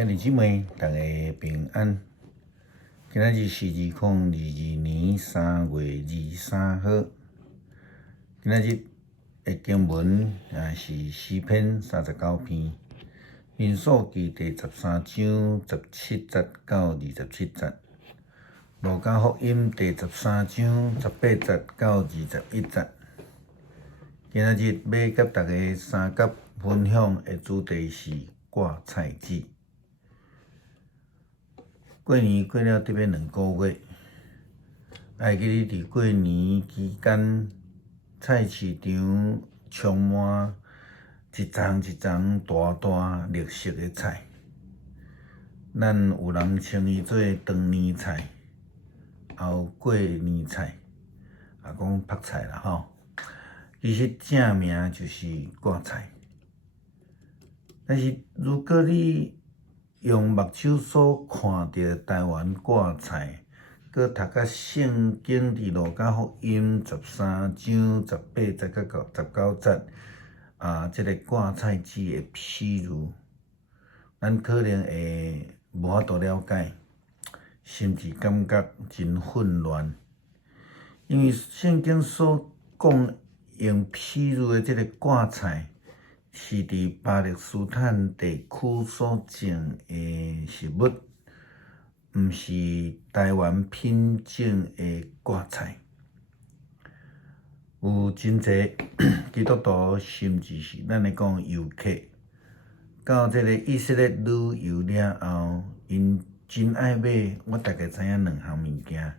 兄弟姊妹，大家平安。今仔日是2022年3月23号。今仔日的经文是诗篇39篇，民数记第13章17节到27节，路加福音第13章18节到21节。今仔日要甲大家三角分享的主题是挂菜子。过年过了得要2个月，会记得伫过年期间，菜市场充满一丛一丛大大绿色的菜，咱有人称伊做长年菜，也有过年菜，也讲泡菜啦吼。其实正名就是挂菜，但是如果你用目睭所看到台湾挂菜，佮读甲圣经伫路加福音13章18节到19节，这个挂菜子的譬如，咱可能会无法度了解，甚至感觉真混乱，因为圣经所讲用譬如的这个挂菜，是伫巴勒斯坦地区所种的食物，毋是台湾品种的挂菜。有真侪基督徒，甚至是咱咧讲游客，到这个以色列旅游了后，因真爱买。我大概知影2项物件，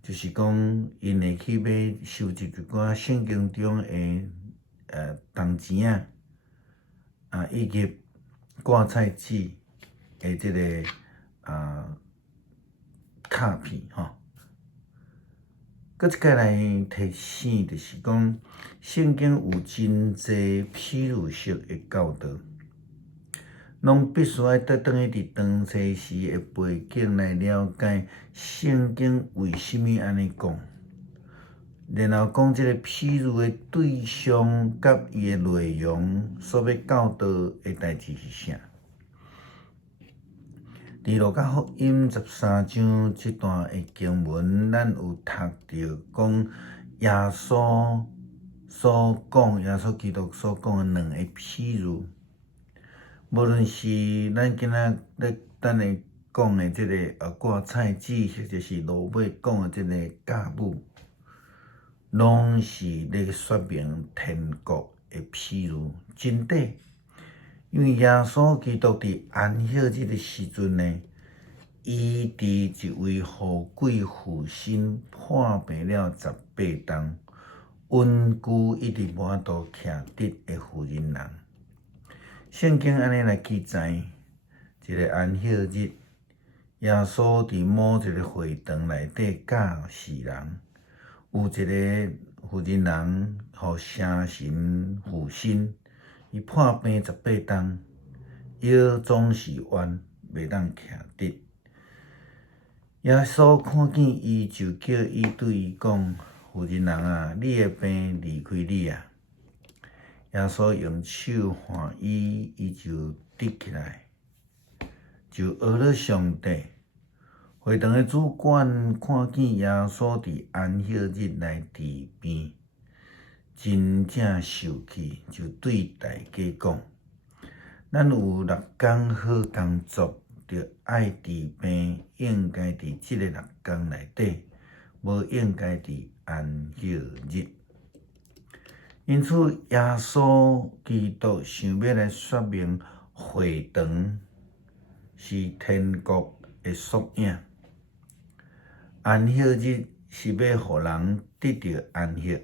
就是讲因会去买收集一寡圣经中的铜钱以及挂菜子的这个卡片吼。佮一个来提醒，就是讲圣经有真侪譬如式的教导，拢必须要倒转去伫当时时的背景来了解圣经为什么安尼讲，然后讲这个譬如的对象甲伊的内容所要教导的代志是啥。伫路加福音13章这段的经文，咱有读到讲耶稣基督所讲的2个譬如，无论是咱今仔等下讲的这个挂菜子，或者是落尾讲的这个教母，拢是咧说明天国的譬如，真谛。因为耶稣基督伫安息日的时阵呢，伊伫一位富贵父亲破病了18冬，稳固一直无法度徛直的妇人人。圣经安尼来记载，一个安息日，耶稣伫某一个会堂内底教世人，有一个妇人人互圣神附身。伊破病18冬，腰总是弯，袂当徛直。耶稣看见伊，就叫伊对伊讲：“妇人人你的病离开你啊！”耶稣用手按伊，伊就直起来，就学了上帝。会堂的主管看见耶稣伫安息日来治病，真正受气，就对大家讲：“咱有6天好工作，着爱治病，应该伫这个6天内底，无应该伫安息日。”因此，耶稣基督想要来说明，会堂是天国的缩影，安息日是要互人得到安息。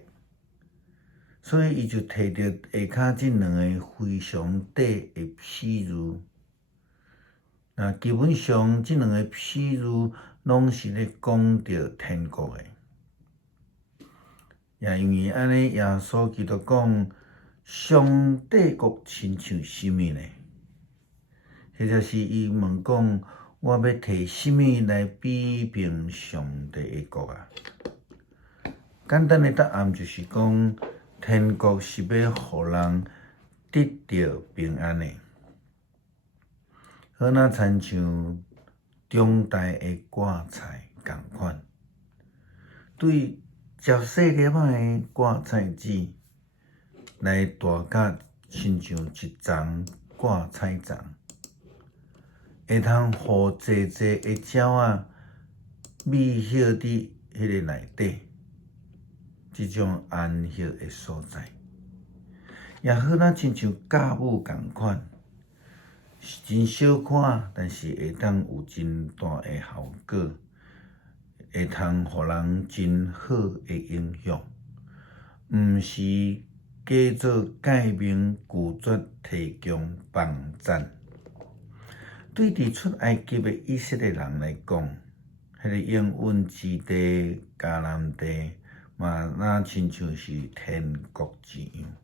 所以，伊就摕着下骹这2个非常短的譬如。基本上这2个譬如拢是咧讲着天国的。也因为安尼，耶稣基督讲，上帝国亲像什么呢？或者是伊问讲，我要摕什么来比拼上帝的国啊？简单的答案就是讲，天国是要互人得到平安的。好若亲像中台的挂菜共款，对食细粒仔的挂菜籽来大甲亲像一丛挂菜丛，会通互济济的鸟仔觅歇伫迄个内底，即种安歇的所在，也好若亲像甲母共款，是真小看，但是会当有真大的效果，会通互人真好的影响，毋是假做界面拒绝提供帮赞。对伫出埃及的以色列人来讲，迄个应允之地迦南地，嘛若亲像是天国一样，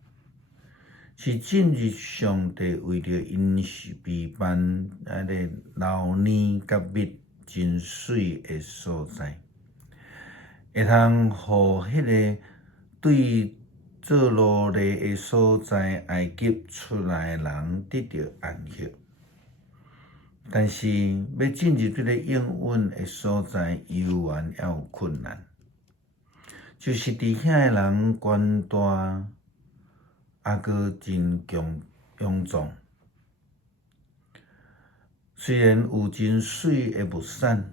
是进入上帝为着因备办迄个流年甲蜜真水的所在，会通互迄个对做奴隶的所在埃及出来的人得到安息。但是要进入这个应允的所在，犹原还有困难，就是伫遐的人权大，还阁真臃肿。虽然有真水的木伞，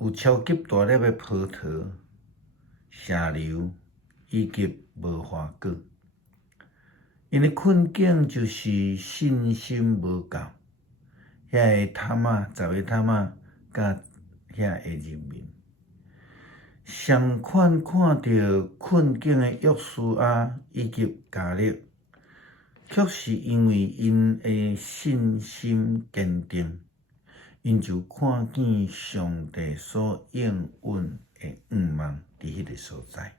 有超级大粒的葡萄、石榴，以及无花果，因的困境就是信心无够。遐个探仔，10个探仔，甲遐个人民，相款看到困境的约书亚以及迦勒，却是因为因的信心坚定，因就看见上帝所应允的愿望伫迄个所在。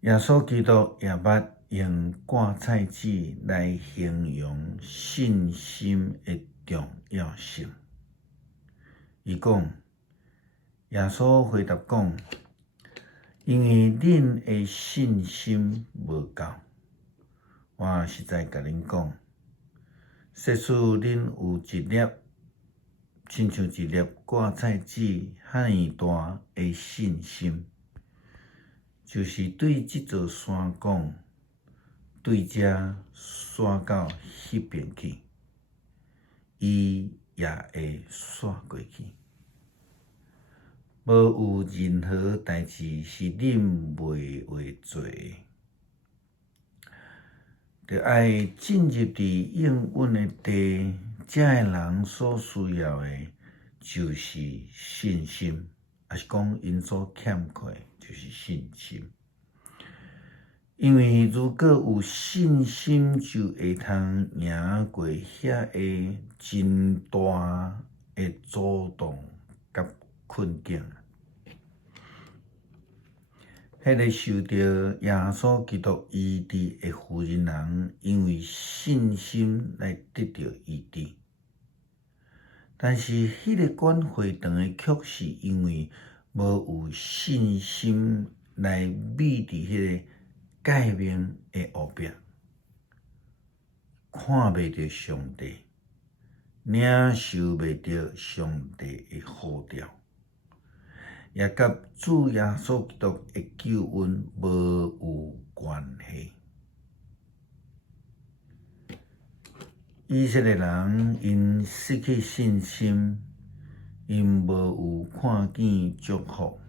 耶稣基督也捌用挂菜籽来形容信心的重要性。伊讲，耶稣回答讲，因为恁的信心无够，我实在甲恁讲，即使恁有一粒，亲像一粒挂菜籽遐尼大的信心，就是对即座山讲，对遮刷到迄边去，伊也会刷过去。无有任何代志是恁袂会做的，着爱进入伫应允的地，遮的人所需要的就是信心，也是讲因所欠缺的就是信心。因为如果有信心，就会通赢过遐个真大的阻挡甲困境。迄个受到耶稣基督医治的妇人人，因为信心来得到医治，但是迄个管会堂的却是因为无有信心来秘伫迄个界面的后壁，看袂到上帝，领受袂到上帝的呼召，也甲主耶稣基督的救恩无有关系。以色列人因失去信心，因无有看见祝福，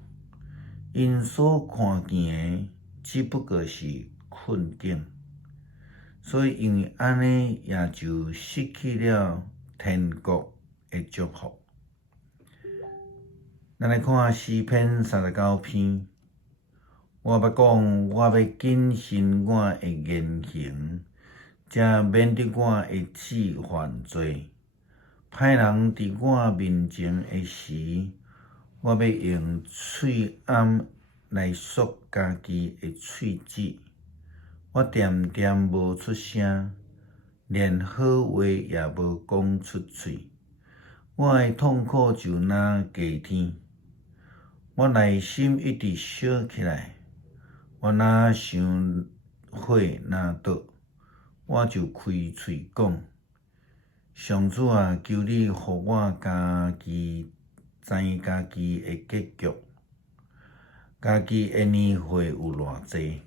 因所看见的只不过是困境，所以因为安尼，也就失去了天国的祝福。咱来看诗篇39篇，我捌讲，我要谨慎我的言行，才免得我会起犯罪。歹人伫我面前的时，我要用喙暗来锁家己的喙舌。我恬恬无出声，连好话也无讲出嘴。我的痛苦就若加添，我内心一直烧起来。我若想火若倒，我就开喙讲，上主啊，求你互我家己知家己的结局，家己的年岁有偌济，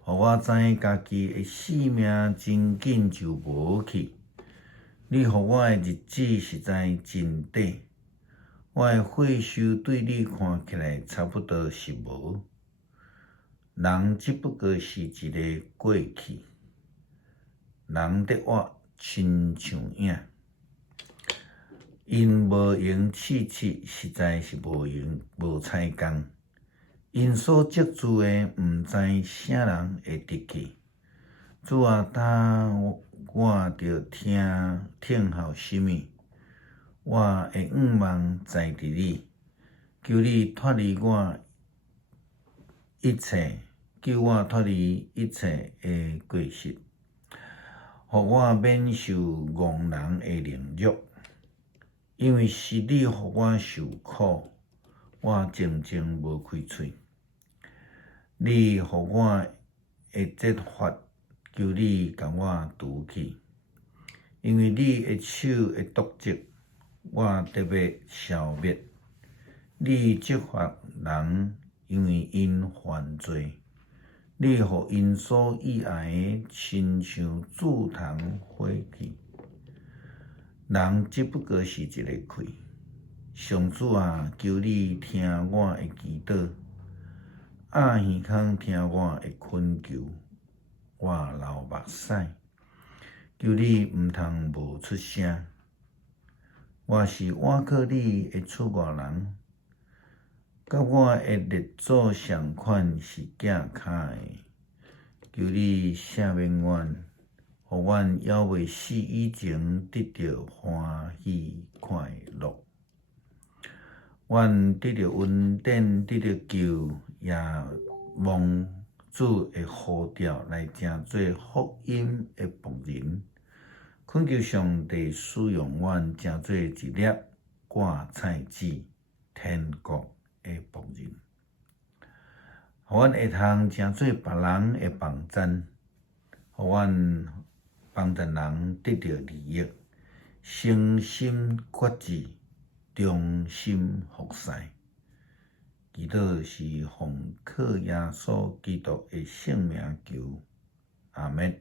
互我知家己的性命真紧就无去。你互我的日子实在真短，我的岁数对你看起来差不多是无。人只不过是一个过去，人伫活亲像影，因无闲刺刺，实在是无彩工。因所积聚的，毋知啥人会得去。主啊，当我着听候什么，我会仰望在伫你，求你脱离我一切，救我脱离一切的过失，互我免受戆人的凌辱，因为是你互我受苦，我静静无开喙。你互我的责罚，求你甲我除去，因为你的手的毒迹，我特别消灭。你责罚人，因为因犯罪。你互因所喜爱的，亲像煮糖火去。人只不过是一个气。上主啊，求你听我的祈祷，暗耳孔听我的恳求。我流目屎，求你毋通无出声。我是倚靠你的出外人，甲我的列祖相款是寄卡的。求你赦免阮，互阮还未死以前得到欢喜快乐。阮得到恩典，得到救，也望主的呼召来成做福音的仆人。恳求上帝使用阮，成做一粒挂菜籽，天国的仆人，互阮会通成做别人的帮赞，互阮帮助人得到利益，诚心决志，忠心服侍。祈祷是奉靠耶稣基督的圣名求，阿们。